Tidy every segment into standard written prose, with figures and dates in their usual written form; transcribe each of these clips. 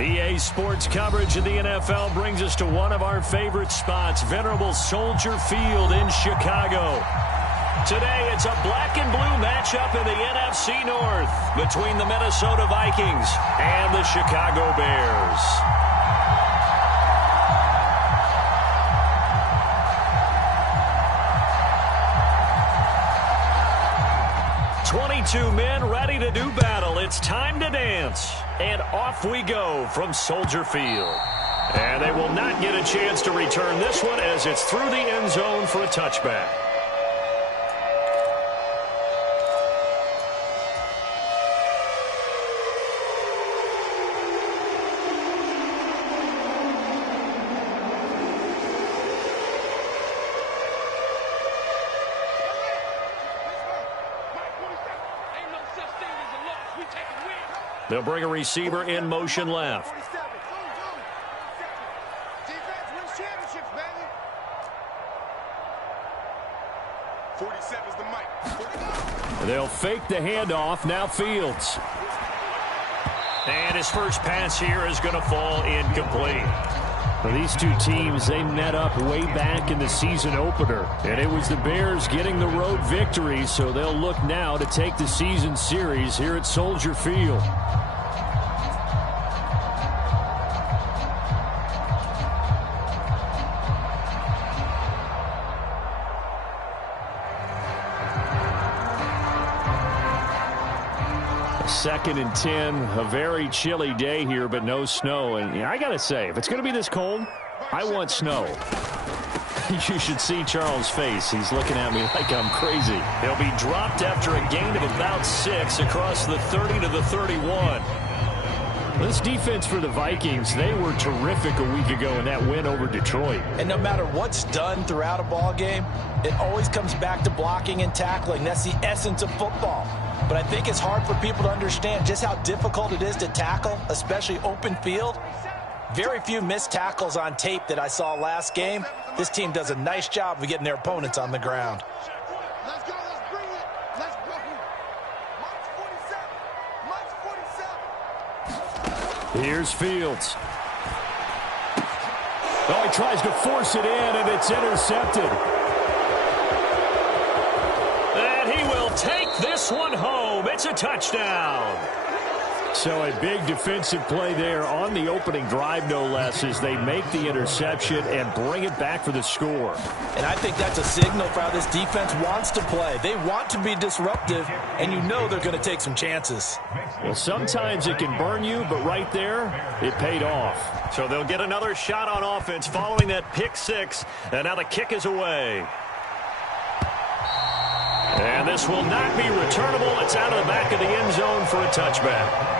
EA Sports coverage of the NFL brings us to one of our favorite spots, venerable Soldier Field in Chicago. Today, it's a black and blue matchup in the NFC North between the Minnesota Vikings and the Chicago Bears. Two men ready to do battle. It's time to dance. And off we go from Soldier Field. And they will not get a chance to return this one as it's through the end zone for a touchback. They'll bring a receiver in motion left. They'll fake the handoff. Now Fields. And his first pass here is going to fall incomplete. For these two teams, they met up way back in the season opener. And it was the Bears getting the road victory, so they'll look now to take the season series here at Soldier Field. Second and 10, a very chilly day here, but no snow. And I got to say, if it's going to be this cold, I want snow. You should see Charles' face. He's looking at me like I'm crazy. He'll be dropped after a gain of about 6 across the 30 to the 31. This defense for the Vikings, they were terrific a week ago in that win over Detroit. And no matter what's done throughout a ball game, it always comes back to blocking and tackling. That's the essence of football. But I think it's hard for people to understand just how difficult it is to tackle, especially open field. Very few missed tackles on tape that I saw last game. This team does a nice job of getting their opponents on the ground. Let's go, let's bring it. Let's go. March 47. Here's Fields. Oh, he tries to force it in, and it's intercepted. And he will take this one home. It's a touchdown. So a big defensive play there on the opening drive, no less, as they make the interception and bring it back for the score. And I think that's a signal for how this defense wants to play. They want to be disruptive, and you know they're going to take some chances. Well, sometimes it can burn you, but right there, it paid off. So they'll get another shot on offense following that pick six, and now the kick is away. And this will not be returnable. It's out of the back of the end zone for a touchback.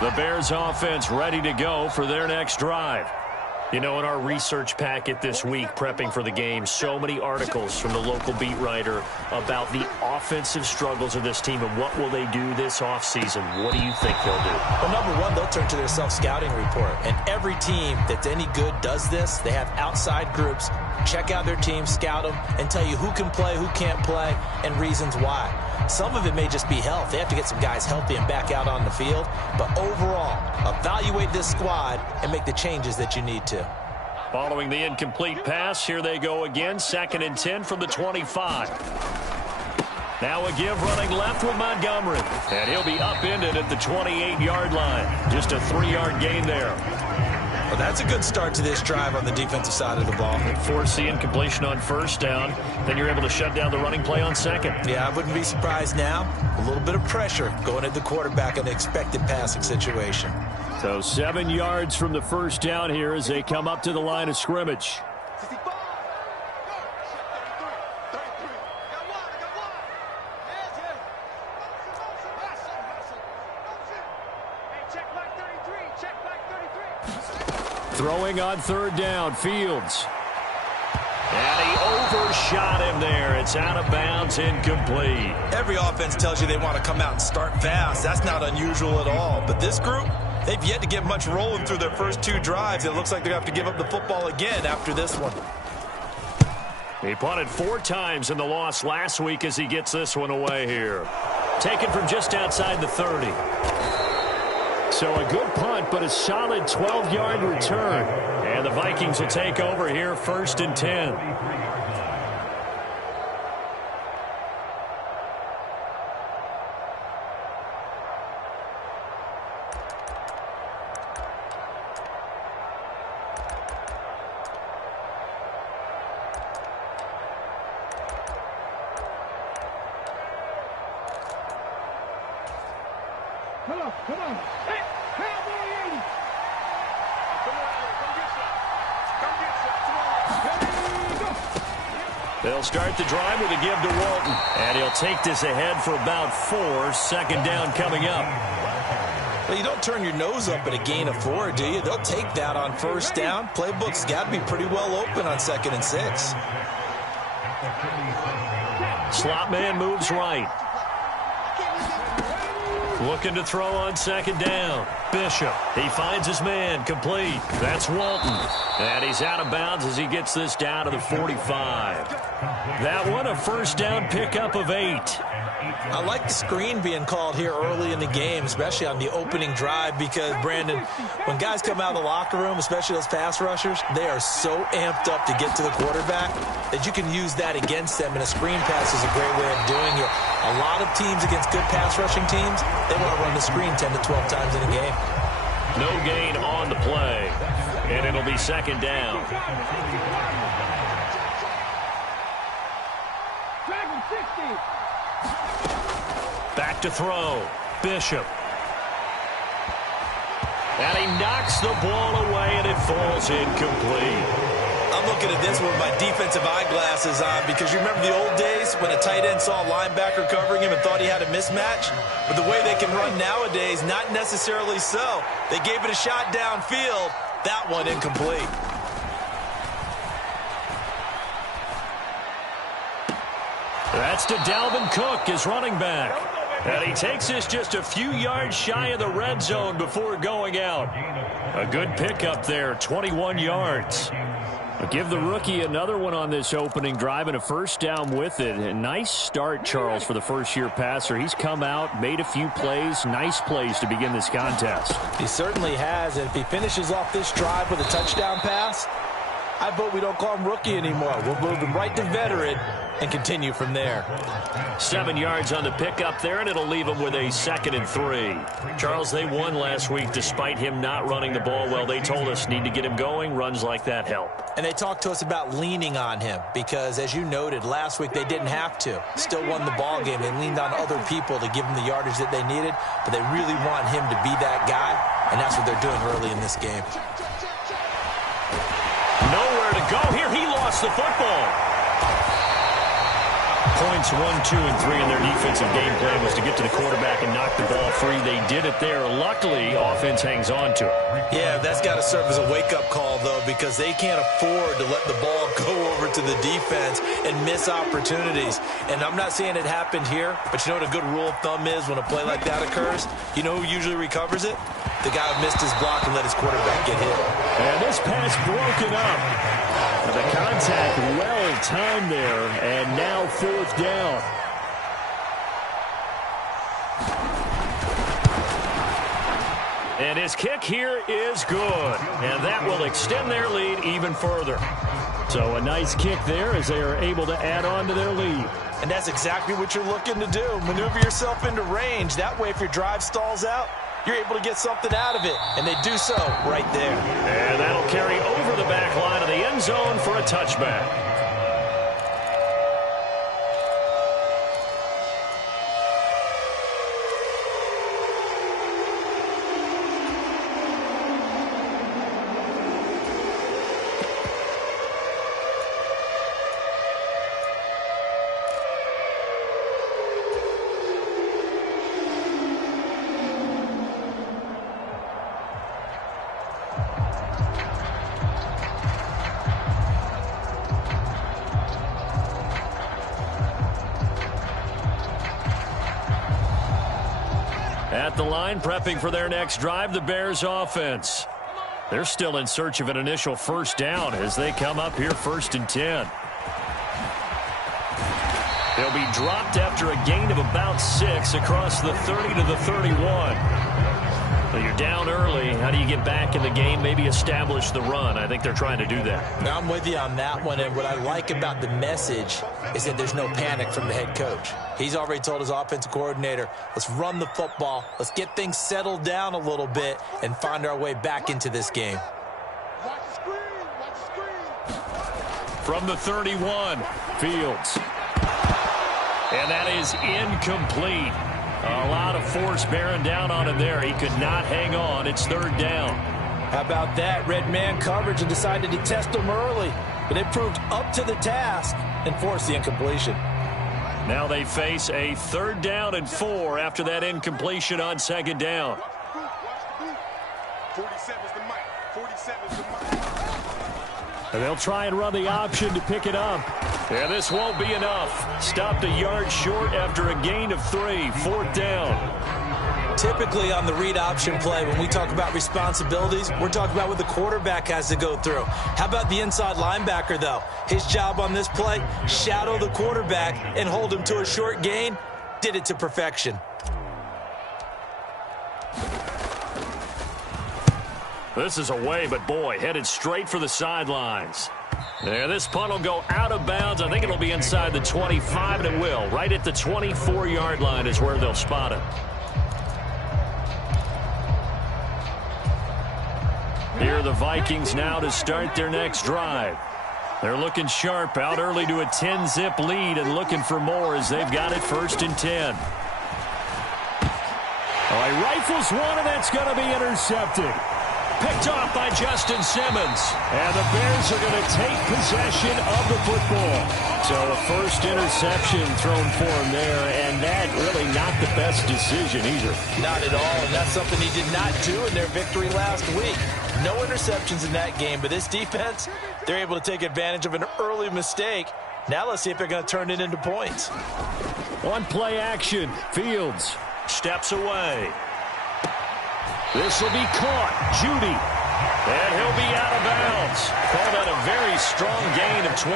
The Bears offense ready to go for their next drive. You know, in our research packet this week, prepping for the game, so many articles from the local beat writer about the offensive struggles of this team and what will they do this offseason. What do you think they'll do? Well, number one, they'll turn to their self-scouting report. And every team that's any good does this. They have outside groups. Check out their team, scout them, and tell you who can play, who can't play, and reasons why. Some of it may just be health. They have to get some guys healthy and back out on the field. But overall, evaluate this squad and make the changes that you need to. Following the incomplete pass, here they go again. 2nd and 10 from the 25. Now a give running left with Montgomery. And he'll be upended at the 28-yard line. Just a 3-yard gain there. Well, that's a good start to this drive on the defensive side of the ball. Force the incompletion on first down. Then you're able to shut down the running play on second. Yeah, I wouldn't be surprised now. A little bit of pressure going at the quarterback in an expected passing situation. So 7 yards from the first down here as they come up to the line of scrimmage. Throwing on third down, Fields. And he overshot him there. It's out of bounds, incomplete. Every offense tells you they want to come out and start fast. That's not unusual at all. But this group, they've yet to get much rolling through their first 2 drives. It looks like they're going to have to give up the football again after this one. He punted 4 times in the loss last week as he gets this one away here. Taken from just outside the 30. So a good punt, but a solid 12-yard return. And the Vikings will take over here, 1st and 10. Come on. Hey, Cowboy 80. They'll start the drive with a give to Walton. And he'll take this ahead for about 4. 2nd down coming up. Well, you don't turn your nose up at a gain of 4, do you? They'll take that on 1st down. Playbook's got to be pretty well open on 2nd and 6. Slot man moves right. Looking to throw on 2nd down. Bishop. He finds his man. Complete. That's Walton. And he's out of bounds as he gets this down to the 45. That one a 1st down pickup of 8. I like the screen being called here early in the game, especially on the opening drive, because, Brandon, when guys come out of the locker room, especially those pass rushers, they are so amped up to get to the quarterback that you can use that against them, and a screen pass is a great way of doing it. A lot of teams against good pass rushing teams, they want to run the screen 10 to 12 times in a game. No gain on the play, and it'll be 2nd down. Back to throw. Bishop. And he knocks the ball away, and it falls incomplete. I'm looking at this with my defensive eyeglasses on, because you remember the old days when a tight end saw a linebacker covering him and thought he had a mismatch? But the way they can run nowadays, not necessarily so. They gave it a shot downfield. That one incomplete. That's to Dalvin Cook, his running back. And he takes this just a few yards shy of the red zone before going out. A good pickup there, 21 yards. I'll give the rookie another one on this opening drive and a 1st down with it. A nice start, Charles, for the first-year passer. He's come out, made a few plays, nice plays to begin this contest. He certainly has, and if he finishes off this drive with a touchdown pass, I vote we don't call him rookie anymore. We'll move him right to veteran and continue from there. 7 yards on the pickup there, and it'll leave him with a 2nd and 3. Charles, they won last week despite him not running the ball well. They told us need to get him going. Runs like that help. And they talked to us about leaning on him because, as you noted, last week they didn't have to. Still won the ball game. They leaned on other people to give them the yardage that they needed, but they really want him to be that guy, and that's what they're doing early in this game. Nowhere to go here. He lost the football. Points 1, 2, and 3 in their defensive game plan was to get to the quarterback and knock the ball free. They did it there. Luckily, offense hangs on to it. Yeah, that's got to serve as a wake-up call, though, because they can't afford to let the ball go over to the defense and miss opportunities. And I'm not saying it happened here, but you know what a good rule of thumb is when a play like that occurs? You know who usually recovers it? The guy who missed his block and let his quarterback get hit. And this pass broken up. The contact well timed there, and now 4th down. And his kick here is good, and that will extend their lead even further. So a nice kick there as they are able to add on to their lead. And that's exactly what you're looking to do. Maneuver yourself into range. That way, if your drive stalls out, you're able to get something out of it, and they do so right there. And that'll carry over the back line of the end zone for a touchback. At the line, prepping for their next drive, the Bears offense. They're still in search of an initial first down as they come up here 1st and 10. They'll be dropped after a gain of about 6 across the 30 to the 31. Well, you're down early. How do you get back in the game? Maybe establish the run. I think they're trying to do that. Now I'm with you on that one, and what I like about the message is that there's no panic from the head coach. He's already told his offensive coordinator, let's run the football, let's get things settled down a little bit and find our way back into this game. Watch the screen. Watch the screen. From the 31, Fields. And that is incomplete. A lot of force bearing down on him there. He could not hang on. It's 3rd down. How about that? Red man coverage and decided to test him early. But it proved up to the task and forced the incompletion. Now they face a 3rd down and 4 after that incompletion on 2nd down. Watch the boot. 47's the mic. 47's the mic. And they'll try and run the option to pick it up. And this won't be enough. Stopped a yard short after a gain of 3. 4th down. Typically on the read option play, when we talk about responsibilities, we're talking about what the quarterback has to go through. How about the inside linebacker, though? His job on this play, shadow the quarterback and hold him to a short gain. Did it to perfection. This is away, but boy, headed straight for the sidelines. Yeah, this punt will go out of bounds. I think it'll be inside the 25, and it will. Right at the 24-yard line is where they'll spot it. Here are the Vikings now to start their next drive. They're looking sharp, out early to a 10-zip lead and looking for more as they've got it 1st and 10. Oh, he rifles one, and that's going to be intercepted. Picked off by Justin Simmons. And the Bears are going to take possession of the football. So a first interception thrown for him there, and that really not the best decision either. Not at all, and that's something he did not do in their victory last week. No interceptions in that game, but this defense, they're able to take advantage of an early mistake. Now let's see if they're going to turn it into points. One play action. Fields steps away. This will be caught. Judy. And he'll be out of bounds. Called out a very strong gain of 24.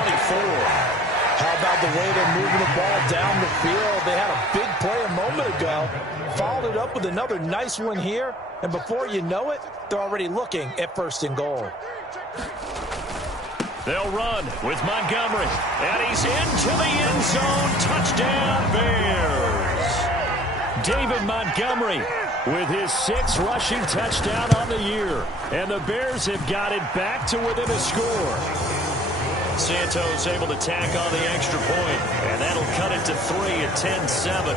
How about the way they're moving the ball down the field? They had a big play a moment ago. Followed it up with another nice one here. And before you know it, they're already looking at 1st and goal. They'll run with Montgomery. And he's into the end zone. Touchdown, Bears. David Montgomery with his 6th rushing touchdown on the year. And the Bears have got it back to within a score. Santos able to tack on the extra point. And that'll cut it to 3 at 10-7.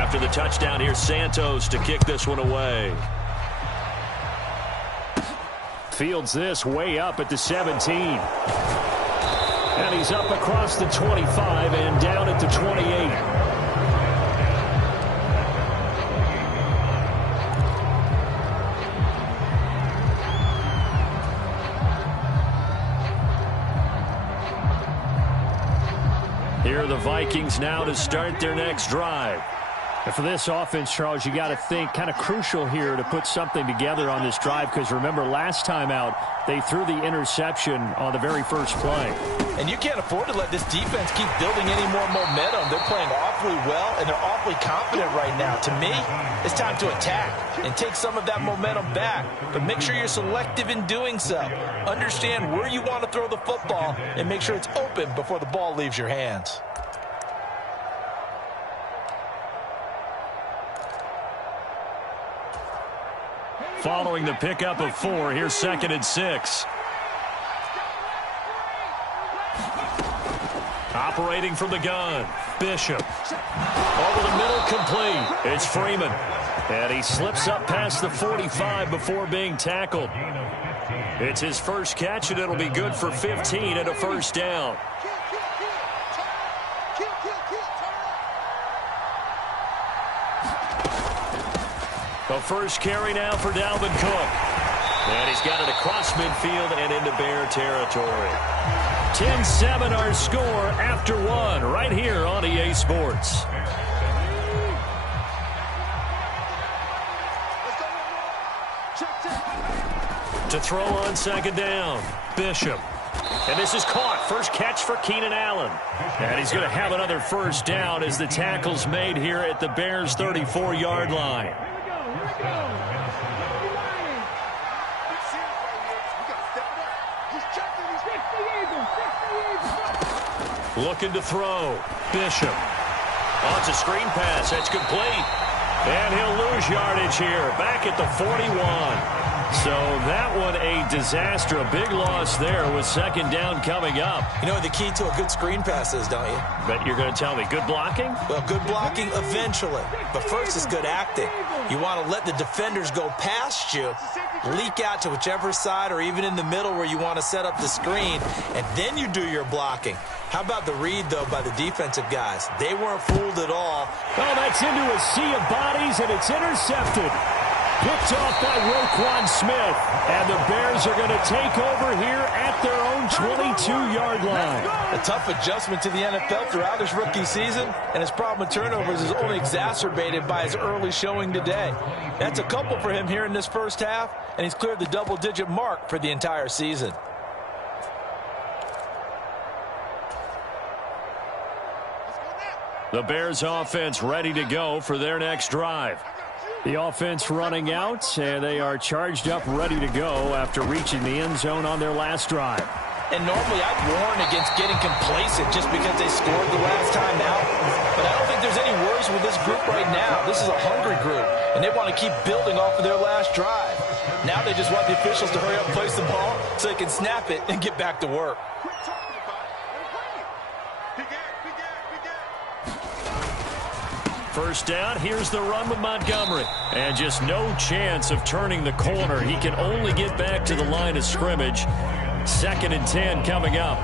After the touchdown, here's Santos to kick this one away. Fields this way up at the 17. And he's up across the 25 and down at the 28. Here are the Vikings now to start their next drive. And for this offense, Charles, you got to think kind of crucial here to put something together on this drive, because remember last time out they threw the interception on the very first play. And you can't afford to let this defense keep building any more momentum. They're playing awfully well, and they're awfully confident right now. To me, it's time to attack and take some of that momentum back. But make sure you're selective in doing so. Understand where you want to throw the football and make sure it's open before the ball leaves your hands. Following the pickup of 4, here's 2nd and 6. Operating from the gun, Bishop. Over the middle, complete. It's Freeman. And he slips up past the 45 before being tackled. It's his first catch, and it'll be good for 15 and a first down. The first carry now for Dalvin Cook. And he's got it across midfield and into Bear territory. 10-7 our score after one right here on EA Sports. To throw on second down, Bishop. And this is caught. First catch for Keenan Allen. And he's going to have another first down as the tackle's made here at the Bears' 34-yard line. Looking to throw. Bishop. Oh, it's a screen pass. That's complete. And he'll lose yardage here. Back at the 41. So that one a disaster. A big loss there with second down coming up. You know what the key to a good screen pass is, don't you? Bet you're going to tell me good blocking? Well, good blocking eventually. But first is good acting. You want to let the defenders go past you, leak out to whichever side or even in the middle where you want to set up the screen, and then you do your blocking. How about the read, though, by the defensive guys? They weren't fooled at all. Oh, that's into a sea of bodies, and it's intercepted. Picked off by Roquan Smith. And the Bears are going to take over here at their own 22-yard line. A tough adjustment to the NFL throughout his rookie season, and his problem with turnovers is only exacerbated by his early showing today. That's a couple for him here in this first half, and he's cleared the double-digit mark for the entire season. The Bears offense ready to go for their next drive. The offense running out, and they are charged up, ready to go after reaching the end zone on their last drive. And normally I'd warn against getting complacent just because they scored the last time out. But I don't think there's any worries with this group right now. This is a hungry group, and they want to keep building off of their llast drive. Now they just want the officials to hurry up and place the ball so they can snap it and get back to work. First down, here's the run with Montgomery. And just no chance of turning the corner. He can only get back to the line of scrimmage. 2nd and 10 coming up.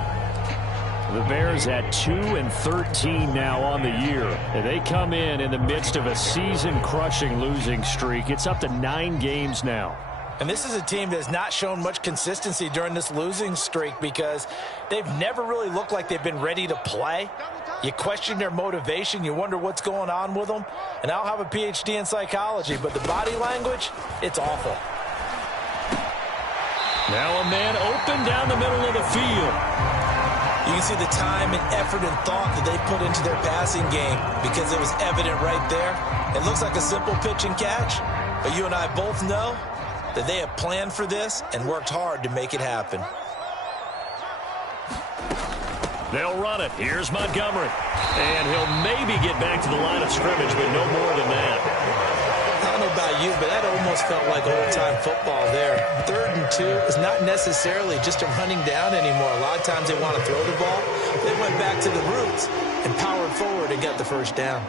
The Bears at 2-13 now on the year. And they come in the midst of a season-crushing losing streak. It's up to 9 games now. And this is a team that has not shown much consistency during this losing streak because they've never really looked like they've been ready to play. You question their motivation. You wonder what's going on with them. And I don't have a PhD in psychology, but the body language, it's awful. Now a man open down the middle of the field. You can see the time and effort and thought that they put into their passing game because it was evident right there. It looks like a simple pitch and catch, but you and I both know that they have planned for this and worked hard to make it happen. They'll run it. Here's Montgomery. And he'll maybe get back to the line of scrimmage, but no more than that. I don't know about you, but that almost felt like old-time football there. 3rd and 2 is not necessarily just a running down anymore. A lot of times they want to throw the ball. They went back to the roots and powered forward and got the first down.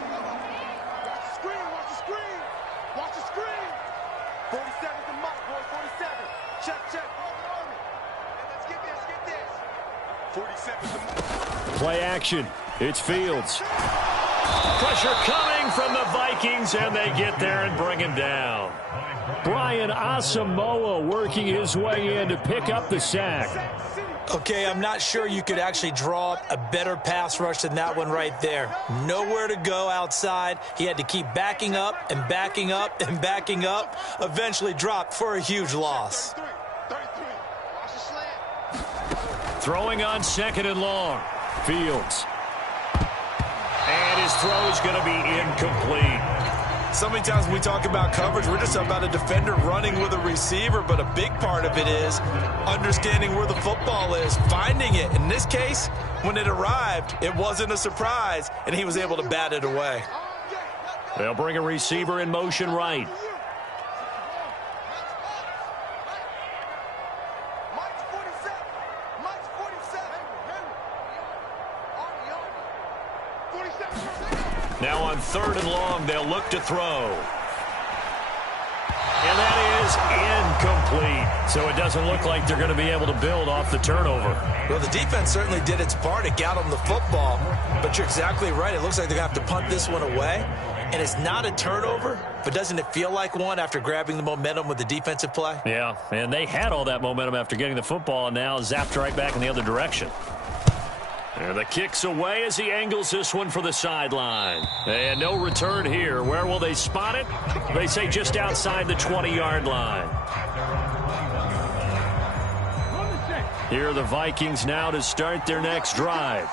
Play action. It's Fields. Pressure coming from the Vikings, and they get there and bring him down. Brian Asamoah working his way in to pick up the sack. Okay, I'm not sure you could actually draw up a better pass rush than that one right there. Nowhere to go outside. He had to keep backing up and backing up and backing up. Eventually dropped for a huge loss. Throwing on 2nd and long. Fields. And his throw is going to be incomplete. So many times when we talk about coverage, we're just about a defender running with a receiver, but a big part of it is understanding where the football is, finding it. In this case, when it arrived, it wasn't a surprise, and he was able to bat it away. They'll bring a receiver in motion right. Now on 3rd and long, they'll look to throw. And that is incomplete. So it doesn't look like they're going to be able to build off the turnover. Well, the defense certainly did its part to get them the football. But you're exactly right. It looks like they're going to have to punt this one away. And it's not a turnover, but doesn't it feel like one after grabbing the momentum with the defensive play? Yeah, and they had all that momentum after getting the football, and now zapped right back in the other direction. And the kick's away as he angles this one for the sideline. And no return here. Where will they spot it? They say just outside the 20-yard line. Here are the Vikings now to start their next drive.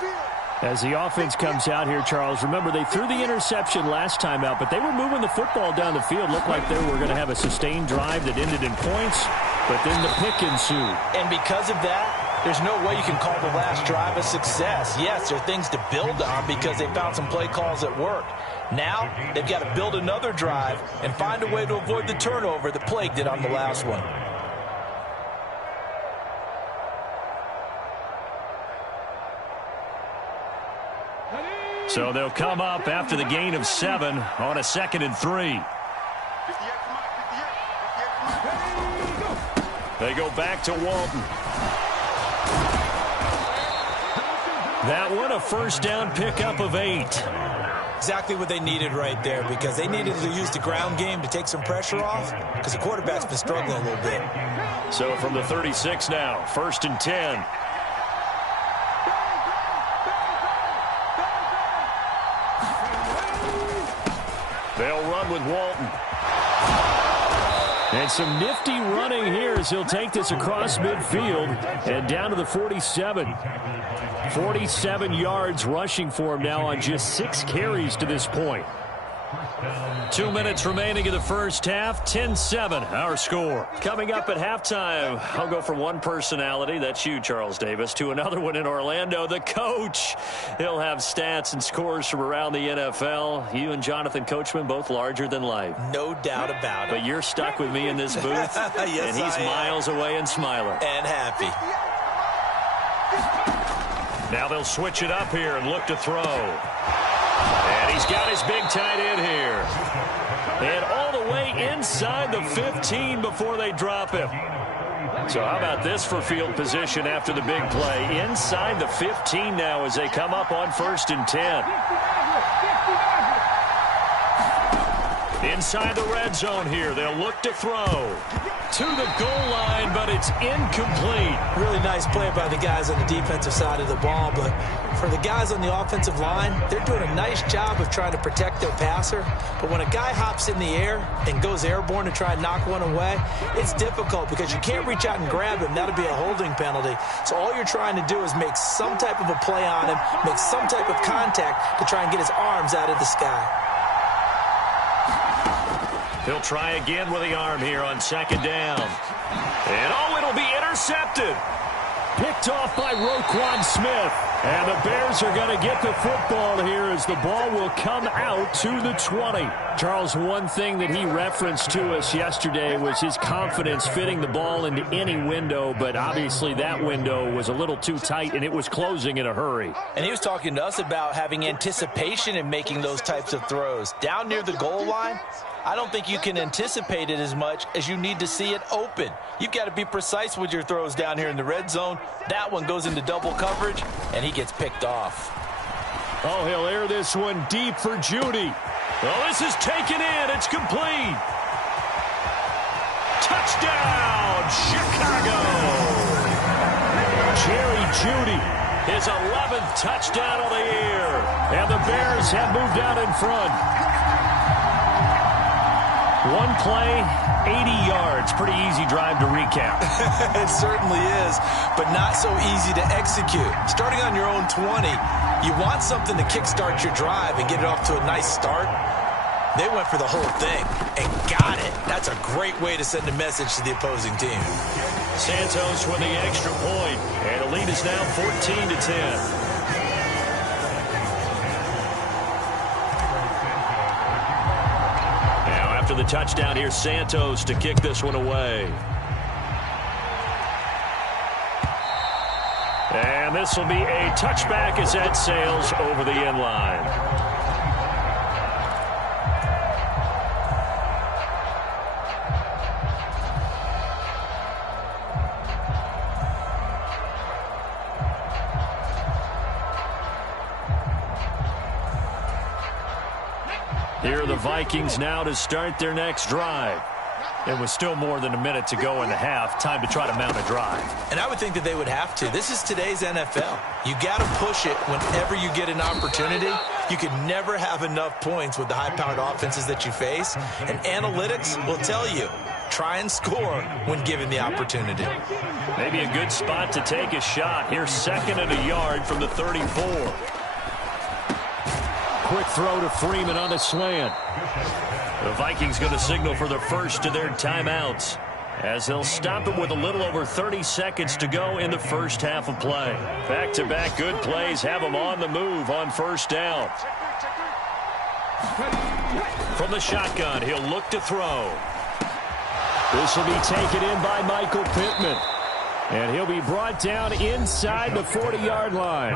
As the offense comes out here, Charles, remember they threw the interception last time out, but they were moving the football down the field. Looked like they were going to have a sustained drive that ended in points, but then the pick ensued. And because of that, there's no way you can call the last drive a success. Yes, there are things to build on because they found some play calls that work. Now, they've got to build another drive and find a way to avoid the turnover that plagued it on the last one. So they'll come up after the gain of 7 on a 2nd and 3. They go back to Walton. That one a first down pickup of 8. Exactly what they needed right there, because they needed to use the ground game to take some pressure off, because the quarterback's been struggling a little bit. So from the 36 now, 1st and 10. They'll run with Walton. And some nifty running here as he'll take this across midfield and down to the 47. 47 yards rushing for him now on just 6 carries to this point. 2 minutes remaining in the first half. 10-7 our score. Coming up at halftime, I'll go from one personality, that's you, Charles Davis, to another one in Orlando, the coach. He'll have stats and scores from around the NFL. You and Jonathan Coachman both larger than life. No doubt about it. But you're stuck with me in this booth, yes, and he's miles away and smiling. And happy. Now they'll switch it up here and look to throw. And he's got his big tight end here. And all the way inside the 15 before they drop him. So how about this for field position after the big play? Inside the 15 now as they come up on 1st and 10. Inside the red zone here. They'll look to throw. To the goal line, but it's incomplete. Really nice play by the guys on the defensive side of the ball, but for the guys on the offensive line, they're doing a nice job of trying to protect their passer. But when a guy hops in the air and goes airborne to try and knock one away, it's difficult because you can't reach out and grab him. That'll be a holding penalty. So all you're trying to do is make some type of a play on him, make some type of contact to try and get his arms out of the sky. He'll try again with the arm here on 2nd down. And it'll be intercepted. Picked off by Roquan Smith. And the Bears are going to get the football here as the ball will come out to the 20. Charles, one thing that he referenced to us yesterday was his confidence fitting the ball into any window, but obviously that window was a little too tight and it was closing in a hurry. And he was talking to us about having anticipation in making those types of throws. Down near the goal line, I don't think you can anticipate it as much as you need to see it open. You've got to be precise with your throws down here in the red zone. That one goes into double coverage, and he gets picked off. Oh, he'll air this one deep for Judy. Well, this is taken in. It's complete. Touchdown, Chicago. Jerry Judy, his 11th touchdown of the year. And the Bears have moved out in front. One play, 80 yards. Pretty easy drive to recap. It certainly is, but not so easy to execute. Starting on your own 20, you want something to kickstart your drive and get it off to a nice start. They went for the whole thing and got it. That's a great way to send a message to the opposing team. Santos with the extra point, and the lead is now 14-10. After the touchdown here, Santos to kick this one away. And this will be a touchback as that sails over the end line. Here are the Vikings now to start their next drive. It was still more than a minute to go in the half. Time to try to mount a drive. And I would think that they would have to. This is today's NFL. You got to push it whenever you get an opportunity. You can never have enough points with the high-powered offenses that you face. And analytics will tell you, try and score when given the opportunity. Maybe a good spot to take a shot. Here's 2nd and a yard from the 34. Quick throw to Freeman on the slant. The Vikings going to signal for the first of their timeouts as they'll stop it with a little over 30 seconds to go in the first half of play. Back-to-back good plays have them on the move on first down. From the shotgun, he'll look to throw. This will be taken in by Michael Pittman. And he'll be brought down inside the 40-yard line.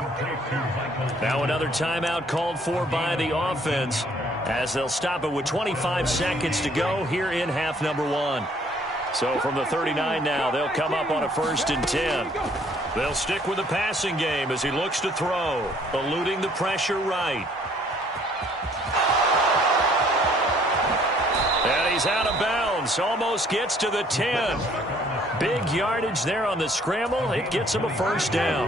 Now another timeout called for by the offense as they'll stop it with 25 seconds to go here in half number 1. So from the 39 now, they'll come up on a 1st and 10. They'll stick with the passing game as he looks to throw, eluding the pressure right. And he's out of bounds, almost gets to the 10. Big yardage there on the scramble. It gets him a first down.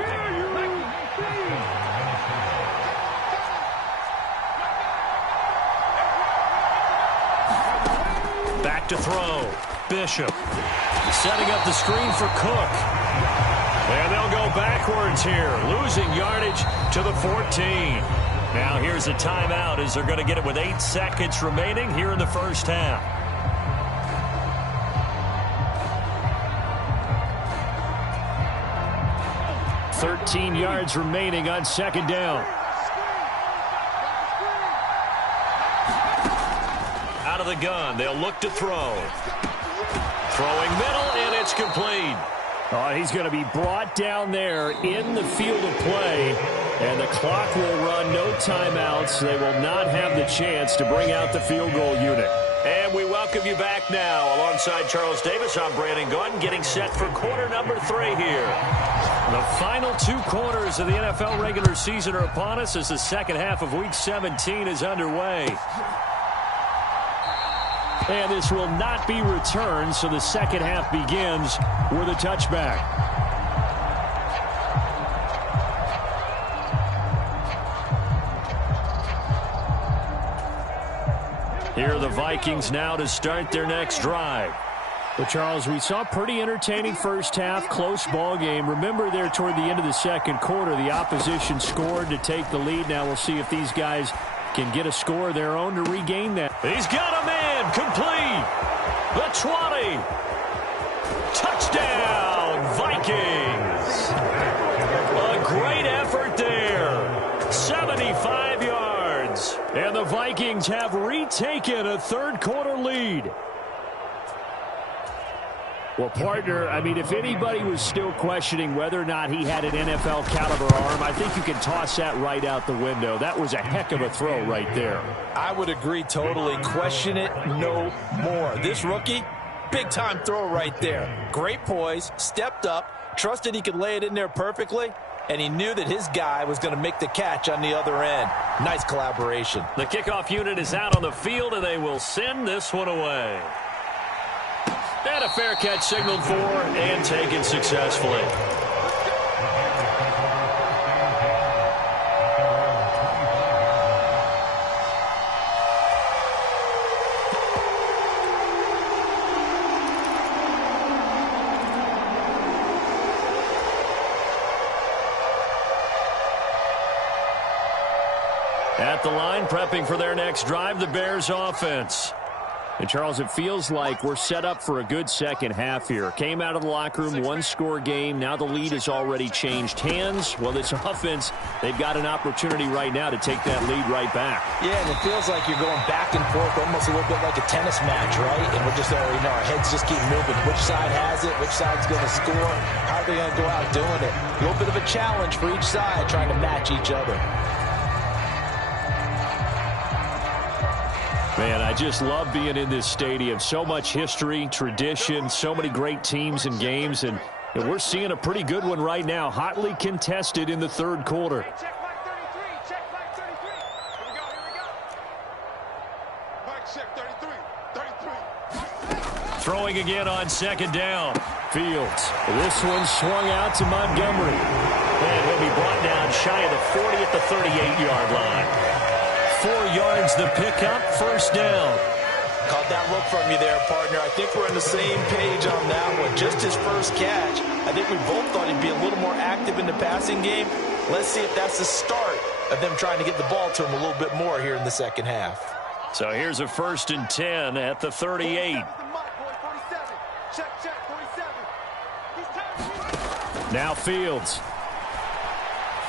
Back to throw. Bishop setting up the screen for Cook. And they'll go backwards here, losing yardage to the 14. Now here's a timeout as they're going to get it with 8 seconds remaining here in the first half. 13 yards remaining on 2nd down. Out of the gun, they'll look to throw. Throwing middle, and it's complete. Oh, he's going to be brought down there in the field of play, and the clock will run, no timeouts. They will not have the chance to bring out the field goal unit. And we welcome you back now. Alongside Charles Davis, I'm Brandon Gunn, getting set for quarter number 3 here. The final 2 quarters of the NFL regular season are upon us as the second half of Week 17 is underway. And this will not be returned, so the second half begins with a touchback. Here are the Vikings now to start their next drive. Well, Charles, we saw a pretty entertaining first half, close ball game. Remember there toward the end of the second quarter, the opposition scored to take the lead. Now we'll see if these guys can get a score of their own to regain that. He's got a man complete. The 20. Touchdown, Vikings. A great effort there. 75 yards. And the Vikings have retaken a third quarter lead. Well, partner, I mean, if anybody was still questioning whether or not he had an NFL caliber arm, I think you can toss that right out the window. That was a heck of a throw right there. I would agree totally. Question it no more. This rookie, big-time throw right there. Great poise, stepped up, trusted he could lay it in there perfectly, and he knew that his guy was going to make the catch on the other end. Nice collaboration. The kickoff unit is out on the field, and they will send this one away. And a fair catch signaled for and taken successfully. At the line, prepping for their next drive, the Bears offense. And, Charles, it feels like we're set up for a good second half here. Came out of the locker room, one-score game. Now the lead has already changed hands. Well, this offense, they've got an opportunity right now to take that lead right back. Yeah, and it feels like you're going back and forth, almost a little bit like a tennis match, right? And we're just already know our heads just keep moving. Which side has it? Which side's going to score? How are they going to go out doing it? A little bit of a challenge for each side, trying to match each other. Man, I just love being in this stadium. So much history, tradition, so many great teams and games, and we're seeing a pretty good one right now, hotly contested in the third quarter. Check back 33. Check back 33. Here we go. Check 33. 33. Throwing again on second down. Fields. This one swung out to Montgomery. And he'll be brought down shy of the 40 at the 38-yard line. 4 yards the pickup, first down. Caught that look from you there, partner. I think we're on the same page on that one. Just his first catch. I think we both thought he'd be a little more active in the passing game. Let's see if that's the start of them trying to get the ball to him a little bit more here in the second half. So here's a 1st and 10 at the 38. Now Fields.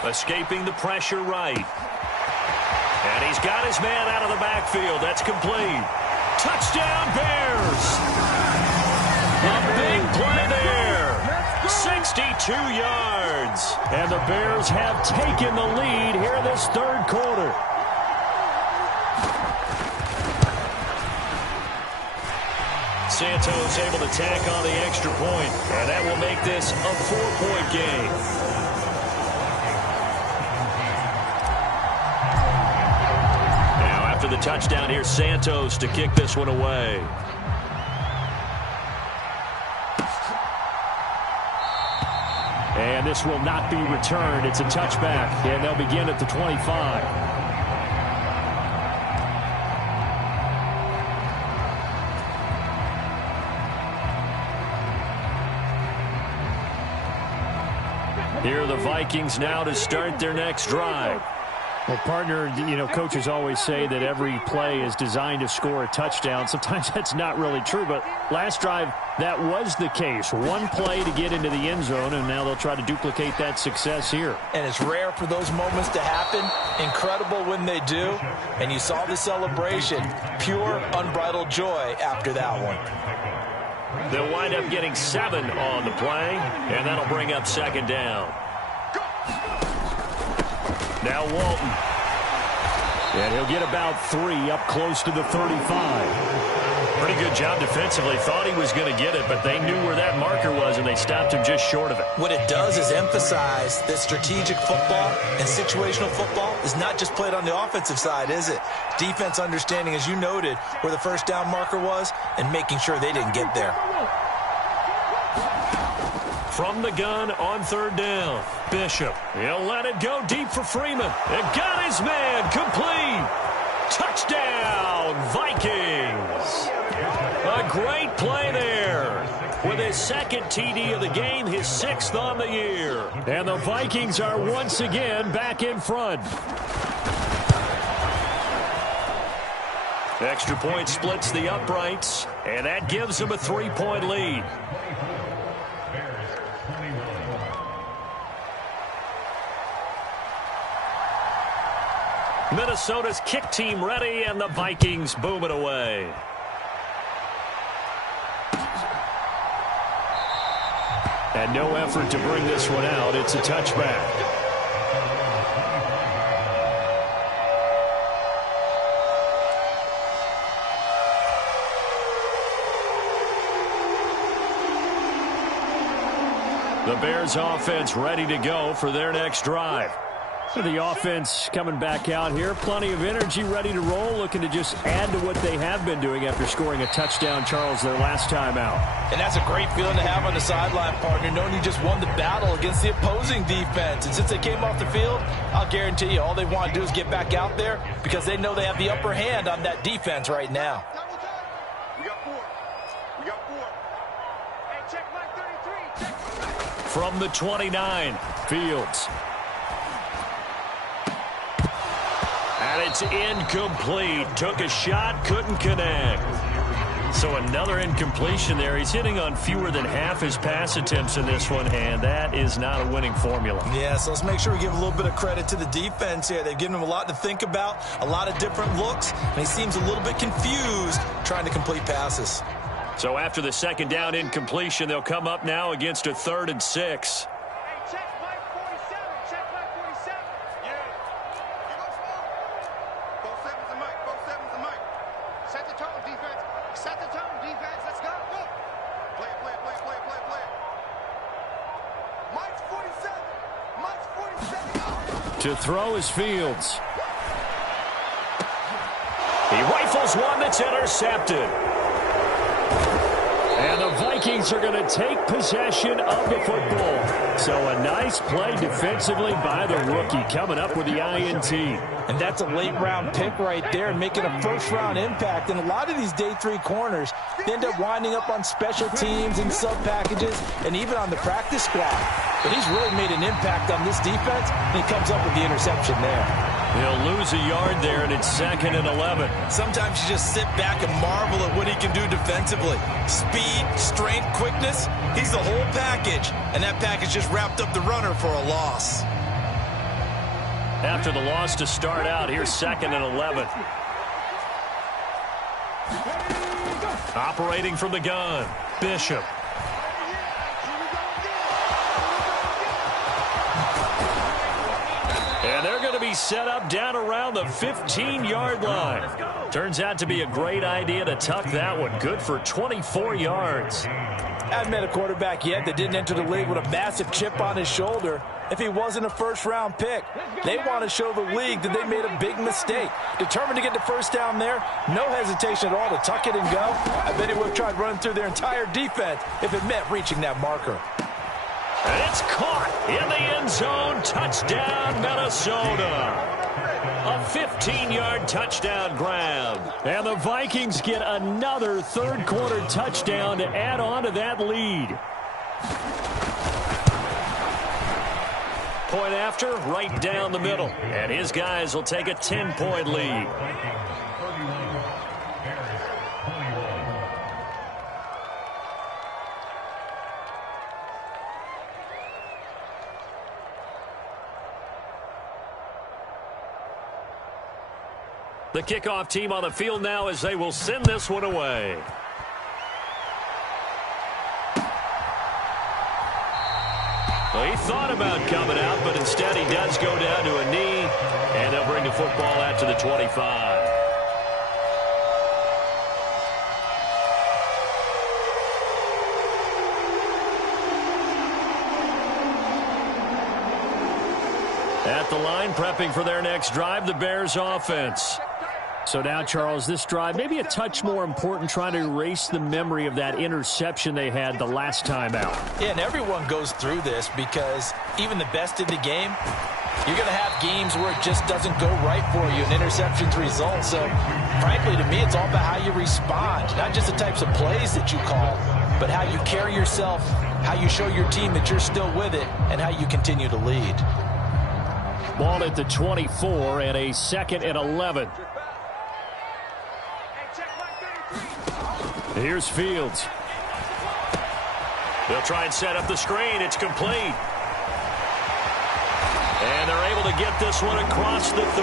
Escaping the pressure right. And he's got his man out of the backfield. That's complete. Touchdown, Bears. A big play there. 62 yards. And the Bears have taken the lead here in this third quarter. Santos able to tack on the extra point, and that will make this a 4-point game. Now after the touchdown, here's Santos to kick this one away. And this will not be returned. It's a touchback, and they'll begin at the 25. Here are the Vikings now to start their next drive. Well, partner, you know, coaches always say that every play is designed to score a touchdown. Sometimes that's not really true, but last drive, that was the case. One play to get into the end zone, and now they'll try to duplicate that success here. And it's rare for those moments to happen. Incredible when they do. And you saw the celebration. Pure, unbridled joy after that one. They'll wind up getting 7 on the play, and that'll bring up second down. Now Walton. And he'll get about 3 up close to the 35. Pretty good job defensively. Thought he was going to get it, but they knew where that marker was, and they stopped him just short of it. What it does is emphasize that strategic football and situational football is not just played on the offensive side, is it? Defense understanding, as you noted, where the first down marker was and making sure they didn't get there. From the gun on third down, Bishop. He'll let it go deep for Freeman. And got his man complete. Touchdown, Vikings. A great play there. With his second TD of the game, his 6th on the year. And the Vikings are once again back in front. Extra point splits the uprights, and that gives them a 3-point lead. Minnesota's kick team ready, and the Vikings boom it away. And no effort to bring this one out. It's a touchback. The Bears offense ready to go for their next drive. The offense coming back out here. Plenty of energy, ready to roll, looking to just add to what they have been doing after scoring a touchdown, Charles, their last time out. And that's a great feeling to have on the sideline, partner, knowing you just won the battle against the opposing defense. And since they came off the field, I'll guarantee you all they want to do is get back out there because they know they have the upper hand on that defense right now. We got 4. We got 4. Hey, check my 33. Check. From the 29, Fields. And it's incomplete. Took a shot, couldn't connect. So another incompletion there. He's hitting on fewer than half his pass attempts in this one, and that is not a winning formula. Yeah, so let's make sure we give a little bit of credit to the defense here. They've given him a lot to think about, a lot of different looks, and he seems a little bit confused trying to complete passes. So after the second down incompletion, they'll come up now against a 3rd and 6. To throw is Fields. He rifles one that's intercepted. And the Vikings are going to take possession of the football. So a nice play defensively by the rookie, coming up with the INT. And that's a late-round pick right there, making a first-round impact. And a lot of these day 3 corners, they end up winding up on special teams and sub-packages and even on the practice squad. But he's really made an impact on this defense, and he comes up with the interception there. He'll lose a yard there, and it's 2nd and 11. Sometimes you just sit back and marvel at what he can do defensively. Speed, strength, quickness, he's the whole package. And that package just wrapped up the runner for a loss. After the loss to start out, here's 2nd and 11. Operating from the gun, Bishop. And they're going to be set up down around the 15-yard line. Turns out to be a great idea to tuck that one. Good for 24 yards. I haven't met a quarterback yet that didn't enter the league with a massive chip on his shoulder if he wasn't a first-round pick. They want to show the league that they made a big mistake. Determined to get the first down there, no hesitation at all to tuck it and go. I bet he would have tried running through their entire defense if it meant reaching that marker. And it's caught in the end zone. Touchdown, Minnesota. A 15-yard touchdown grab. And the Vikings get another third-quarter touchdown to add on to that lead. Point after, right down the middle. And his guys will take a 10-point lead. The kickoff team on the field now as they will send this one away. Well, he thought about coming out, but instead he does go down to a knee, and they'll bring the football out to the 25. At the line, prepping for their next drive, the Bears offense. So now, Charles, this drive, maybe a touch more important, trying to erase the memory of that interception they had the last time out. Yeah, and everyone goes through this because even the best in the game, you're going to have games where it just doesn't go right for you, and interceptions result. So, frankly, to me, it's all about how you respond, not just the types of plays that you call, but how you carry yourself, how you show your team that you're still with it, and how you continue to lead. Ball at the 24 and a 2nd and 11. Here's Fields. They'll try and set up the screen. It's complete. And they're able to get this one across the 35.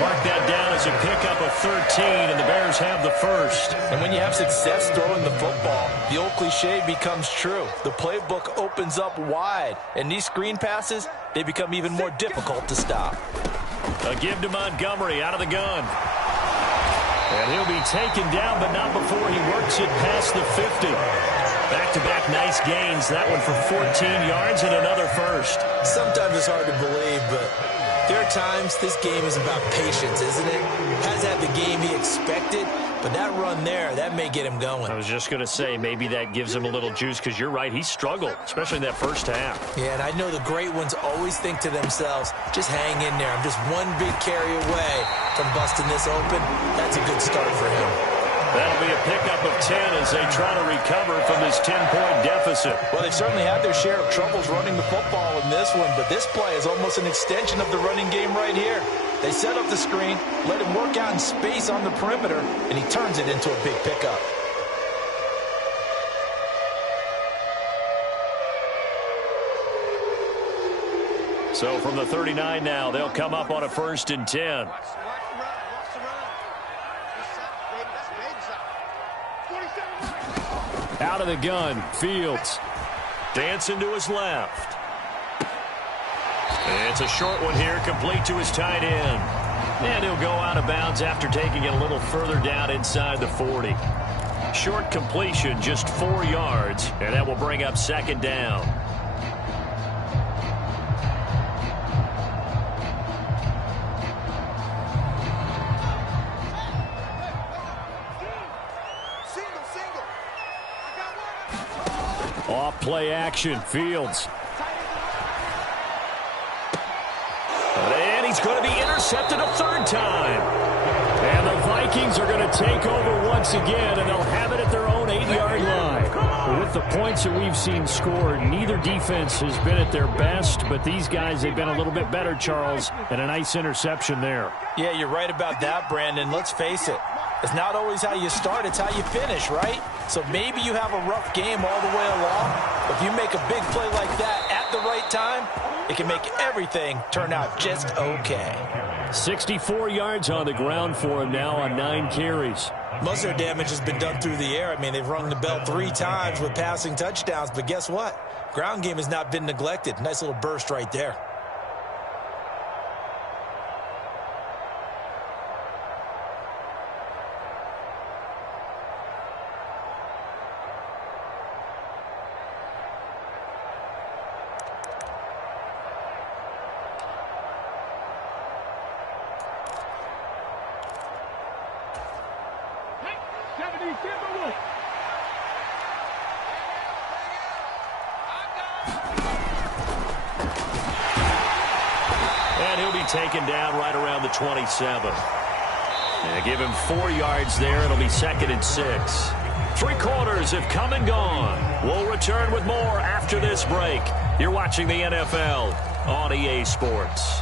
Mark that down as a pickup of 13, and the Bears have the first. And when you have success throwing the football, the old cliche becomes true. The playbook opens up wide, and these screen passes, they become even more difficult to stop. A give to Montgomery out of the gun. And he'll be taken down, but not before he works it past the 50. Back-to-back nice gains. That one for 14 yards and another first. Sometimes it's hard to believe, but there are times this game is about patience, isn't it? Hasn't had the game he expected, but that run there, that may get him going. I was just going to say, maybe that gives him a little juice, because you're right, he struggled, especially in that first half. Yeah, and I know the great ones always think to themselves, just hang in there. I'm just one big carry away from busting this open. That's a good start for him. That'll be a pickup of 10 as they try to recover from this 10-point deficit. Well, they've certainly had their share of troubles running the football in this one, but this play is almost an extension of the running game right here. They set up the screen, let him work out in space on the perimeter, and he turns it into a big pickup. So from the 39 now, they'll come up on a 1st and 10. Out of the gun, Fields. Dancing to his left. It's a short one here, complete to his tight end. And he'll go out of bounds after taking it a little further down inside the 40. Short completion, just 4 yards, and that will bring up 2nd down. Off play action. Fields. And he's going to be intercepted a third time. And the Vikings are going to take over once again, and they'll have it at their own 8-yard line. With the points that we've seen scored, neither defense has been at their best, but these guys, they've been a little bit better, Charles, and a nice interception there. Yeah, you're right about that, Brandon. Let's face it. It's not always how you start, it's how you finish, right? So maybe you have a rough game all the way along, but if you make a big play like that at the right time, it can make everything turn out just okay. 64 yards on the ground for him now on 9 carries. Most of their damage has been done through the air. I mean, they've rung the bell 3 times with passing touchdowns, but guess what? Ground game has not been neglected. Nice little burst right there. And he'll be taken down right around the 27. And give him 4 yards there. It'll be 2nd and 6. 3 quarters have come and gone. We'll return with more after this break. You're watching the NFL on EA Sports.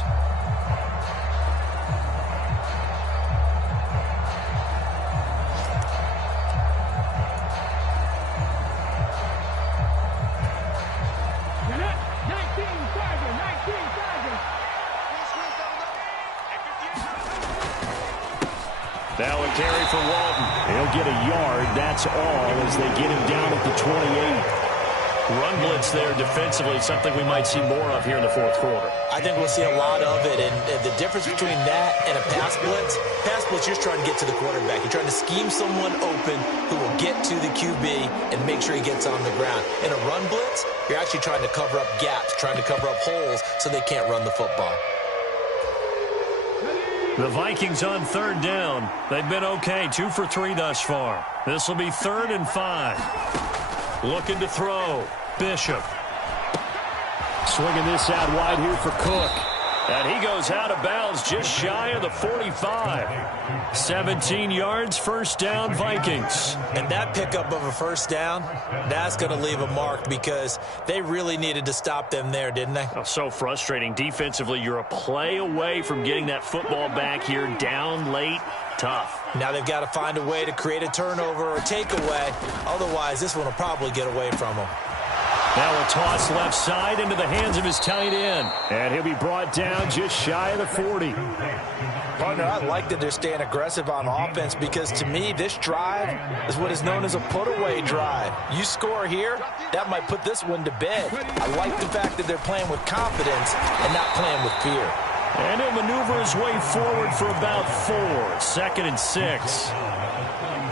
Now a carry for Walton. He'll get a yard, that's all, as they get him down at the 28. Run blitz there defensively, something we might see more of here in the 4th quarter. I think we'll see a lot of it, and the difference between that and a pass blitz, you're just trying to get to the quarterback. You're trying to scheme someone open who will get to the QB and make sure he gets on the ground. In a run blitz, you're actually trying to cover up gaps, trying to cover up holes so they can't run the football. The Vikings on 3rd down. They've been okay, 2 for 3 thus far. This will be 3rd and 5. Looking to throw. Bishop. Swinging this out wide here for Cook. And he goes out of bounds just shy of the 45. 17 yards, 1st down, Vikings. And that pickup of a 1st down, that's going to leave a mark because they really needed to stop them there, didn't they? Oh, so frustrating. Defensively, you're a play away from getting that football back here down late. Tough. Now they've got to find a way to create a turnover or a takeaway. Otherwise, this one will probably get away from them. Now a toss left side into the hands of his tight end. And he'll be brought down just shy of the 40. Partner, I like that they're staying aggressive on offense because, to me, this drive is what is known as a put-away drive. You score here, that might put this one to bed. I like the fact that they're playing with confidence and not playing with fear. And he'll maneuver his way forward for about 4. 2nd and 6.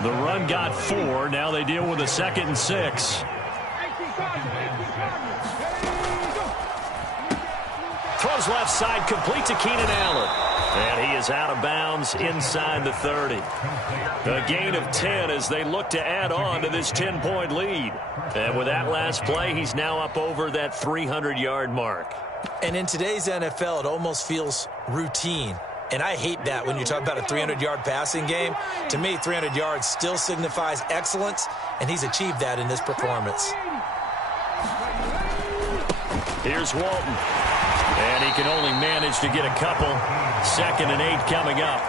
The run got 4. Now they deal with a 2nd and 6. Throws left side, complete to Keenan Allen. And he is out of bounds inside the 30. A gain of 10 as they look to add on to this 10-point lead. And with that last play, he's now up over that 300-yard mark. And in today's NFL, it almost feels routine. And I hate that when you talk about a 300-yard passing game. To me, 300 yards still signifies excellence, and he's achieved that in this performance. Here's Walton. And he can only manage to get a couple. 2nd and 8 coming up.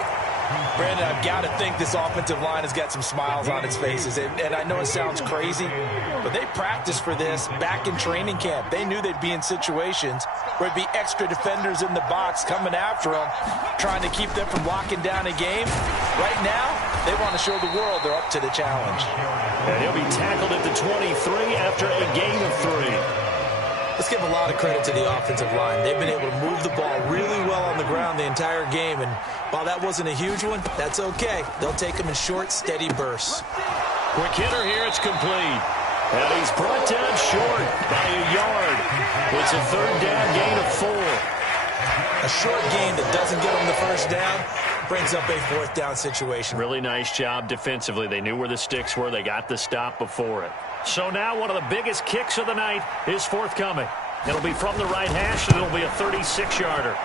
Brandon, I've got to think this offensive line has got some smiles on its faces. And I know it sounds crazy, but they practiced for this back in training camp. They knew they'd be in situations where it'd be extra defenders in the box coming after them, trying to keep them from locking down a game. Right now, they want to show the world they're up to the challenge. And he'll be tackled at the 23 after a gain of 3. Let's give a lot of credit to the offensive line. They've been able to move the ball really well on the ground the entire game, and while that wasn't a huge one, that's okay. They'll take them in short, steady bursts. Quick hitter here, it's complete. And he's brought down short by a yard. It's a 3rd down gain of 4. A short gain that doesn't get them the 1st down brings up a 4th down situation. Really nice job defensively. They knew where the sticks were. They got the stop before it. So now one of the biggest kicks of the night is forthcoming. It'll be from the right hash, and it'll be a 36-yarder.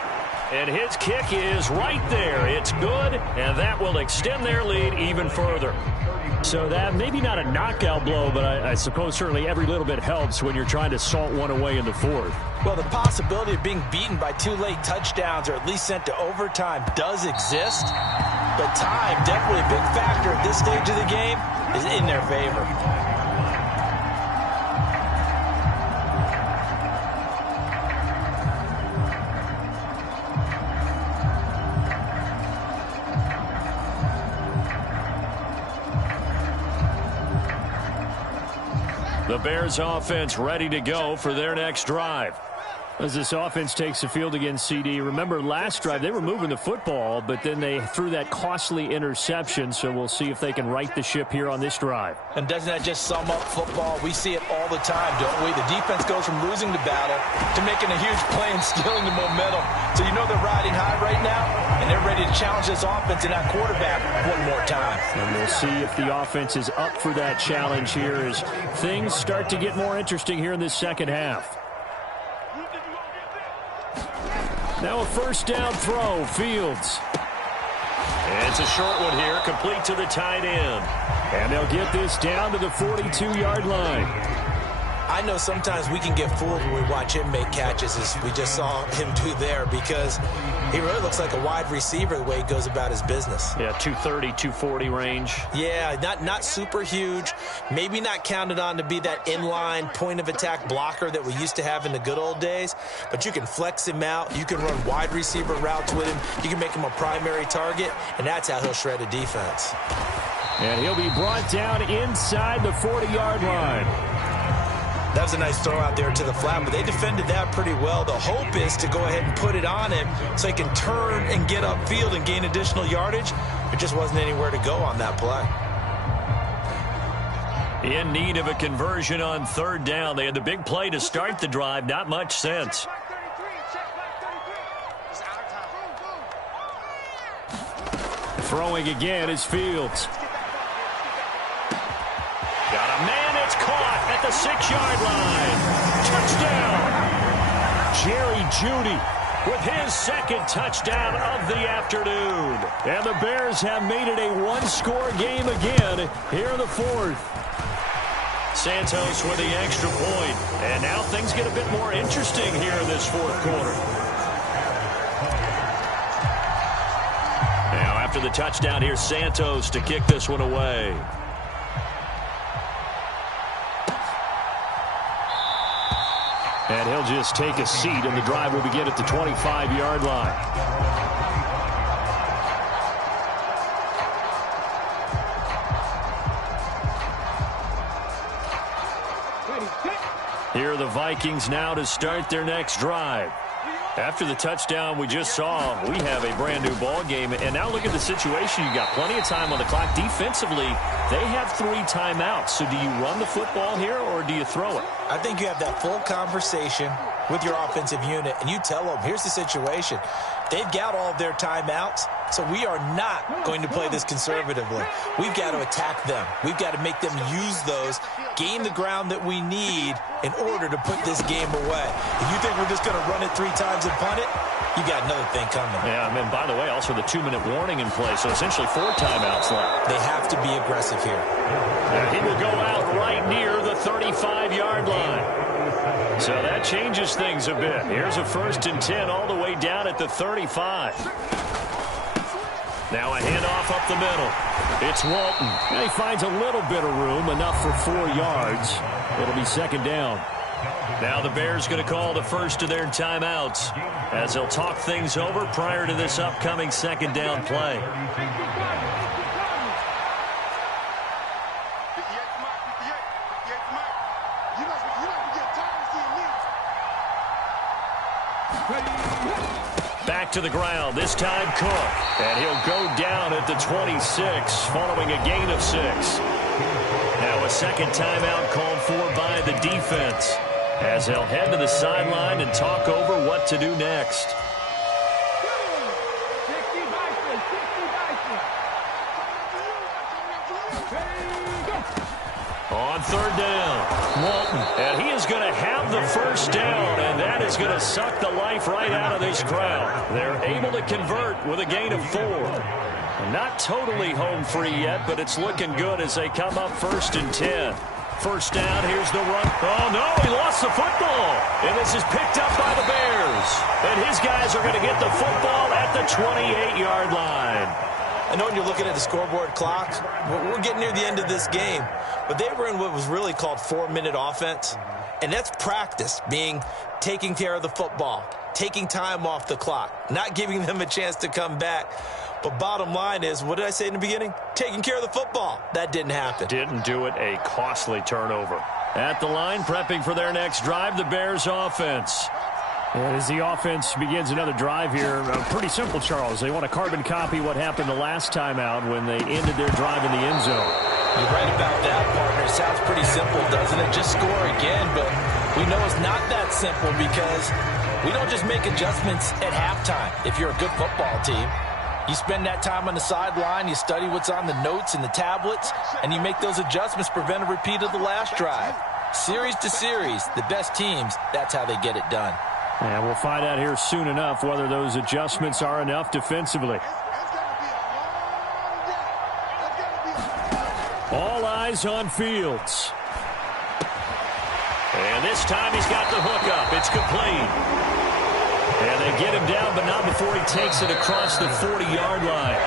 And his kick is right there. It's good, and that will extend their lead even further. So that maybe not a knockout blow, but I suppose certainly every little bit helps when you're trying to salt one away in the fourth. Well, the possibility of being beaten by 2 late touchdowns or at least sent to overtime does exist. But time, definitely a big factor at this stage of the game, is in their favor. The Bears offense ready to go for their next drive. As this offense takes the field against CD, remember last drive they were moving the football, but then they threw that costly interception, so we'll see if they can right the ship here on this drive. And doesn't that just sum up football? We see it all the time, don't we? The defense goes from losing the battle to making a huge play and stealing the momentum. So you know they're riding high right now, and they're ready to challenge this offense and that quarterback one more time. And we'll see if the offense is up for that challenge here as things start to get more interesting here in this second half. Now a first down throw, Fields. And it's a short one here, complete to the tight end. And they'll get this down to the 42-yard line. I know sometimes we can get fooled when we watch him make catches, as we just saw him do there, because he really looks like a wide receiver the way he goes about his business. Yeah, 230, 240 range. Yeah, not super huge. Maybe not counted on to be that inline point-of-attack blocker that we used to have in the good old days, but you can flex him out. You can run wide receiver routes with him. You can make him a primary target, and that's how he'll shred a defense. And he'll be brought down inside the 40-yard line. That was a nice throw out there to the flat, but they defended that pretty well. The hope is to go ahead and put it on him so he can turn and get upfield and gain additional yardage. There just wasn't anywhere to go on that play. In need of a conversion on third down. They had the big play to start the drive. Not much sense. Throwing again is Fields. Got a man, it's caught at the 6-yard line. Touchdown! Jerry Jeudy with his second touchdown of the afternoon. And the Bears have made it a one-score game again here in the fourth. Santos with the extra point. And now things get a bit more interesting here in this fourth quarter. Now after the touchdown, here's Santos to kick this one away. And he'll just take a seat, and the drive will begin at the 25-yard line. Here are the Vikings now to start their next drive. After the touchdown we just saw, we have a brand-new ball game. And now look at the situation. You got plenty of time on the clock. Defensively, they have 3 timeouts. So do you run the football here, or do you throw it? I think you have that full conversation with your offensive unit, and you tell them, here's the situation. They've got all of their timeouts, so we are not going to play this conservatively. We've got to attack them. We've got to make them use those, gain the ground that we need in order to put this game away. If you think we're just going to run it 3 times and punt it, you got another thing coming. Yeah, and by the way, also the 2-minute warning in play, so essentially 4 timeouts left. They have to be aggressive here. And he will go out right near the 35-yard line. So that changes things a bit. Here's a 1st and 10 all the way down at the 35. Now a handoff up the middle. It's Walton. And he finds a little bit of room, enough for 4 yards. It'll be 2nd down. Now the Bears going to call the first of their timeouts as they'll talk things over prior to this upcoming 2nd down play. Back to the ground, this time Cook. And he'll go down at the 26 following a gain of 6. Now a 2nd timeout called for by the defense as they'll head to the sideline and talk over what to do next. On On third down, Walton. And he is going to have the first down, and that is going to suck the life right out of this crowd. They're able to convert with a gain of 4. Not totally home free yet, but it's looking good as they come up 1st and 10. First down, here's the run. Oh, no, he lost the football. And this is picked up by the Bears. And his guys are going to get the football at the 28-yard line. I know when you're looking at the scoreboard clock, we're getting near the end of this game. But they were in what was really called 4-minute offense. And that's practice, being taking care of the football, taking time off the clock, not giving them a chance to come back. But bottom line is, what did I say in the beginning? Taking care of the football. That didn't happen. Didn't do it. A costly turnover. At the line, prepping for their next drive, the Bears offense. And as the offense begins another drive here, pretty simple, Charles. They want to carbon copy what happened the last time out when they ended their drive in the end zone. You're right about that, partner. It sounds pretty simple, doesn't it? Just score again, but we know it's not that simple because we don't just make adjustments at halftime if you're a good football team. You spend that time on the sideline, you study what's on the notes and the tablets, and you make those adjustments, prevent a repeat of the last drive. Series to series, the best teams, that's how they get it done. And we'll find out here soon enough whether those adjustments are enough defensively. All eyes on Fields. And this time he's got the hook up. It's complete. And they get him down, but not before he takes it across the 40-yard line.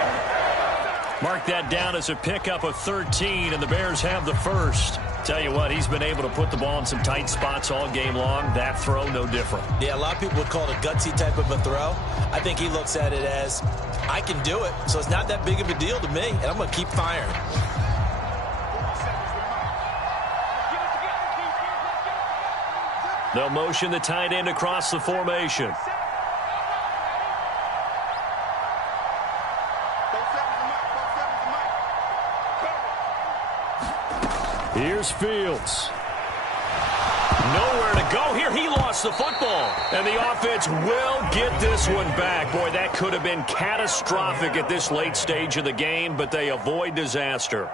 Mark that down as a pickup of 13, and the Bears have the first. Tell you what, he's been able to put the ball in some tight spots all game long. That throw, no different. Yeah, a lot of people would call it a gutsy type of a throw. I think he looks at it as, I can do it, so it's not that big of a deal to me, and I'm going to keep firing. They'll motion the tight end across the formation. Here's Fields. Nowhere to go here. He lost the football. And the offense will get this one back. Boy, that could have been catastrophic at this late stage of the game, but they avoid disaster.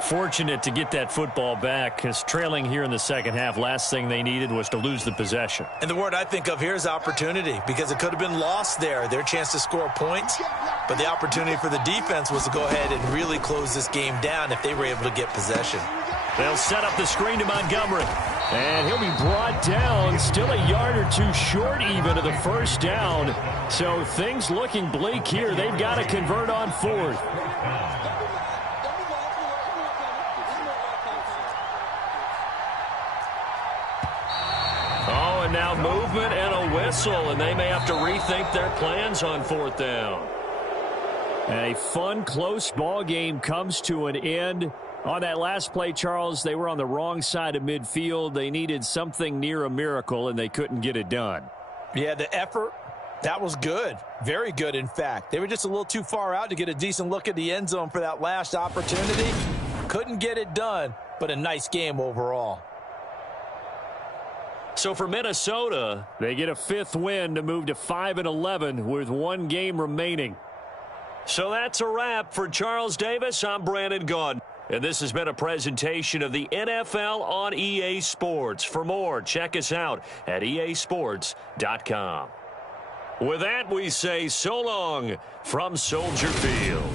Fortunate to get that football back, because trailing here in the second half, last thing they needed was to lose the possession. And the word I think of here is opportunity, because it could have been lost there, their chance to score points. But the opportunity for the defense was to go ahead and really close this game down if they were able to get possession. They'll set up the screen to Montgomery. And he'll be brought down, still a yard or two short even of the first down. So things looking bleak here. They've got to convert on 4th. Oh, and now movement and a whistle, and they may have to rethink their plans on 4th down. And a fun, close ball game comes to an end. On that last play, Charles, they were on the wrong side of midfield. They needed something near a miracle, and they couldn't get it done. Yeah, the effort, that was good. Very good, in fact. They were just a little too far out to get a decent look at the end zone for that last opportunity. Couldn't get it done, but a nice game overall. So for Minnesota, they get a 5th win to move to 5-11 with one game remaining. So that's a wrap for Charles Davis. I'm Brandon Gaudin. And this has been a presentation of the NFL on EA Sports. For more, check us out at easports.com. With that, we say so long from Soldier Field.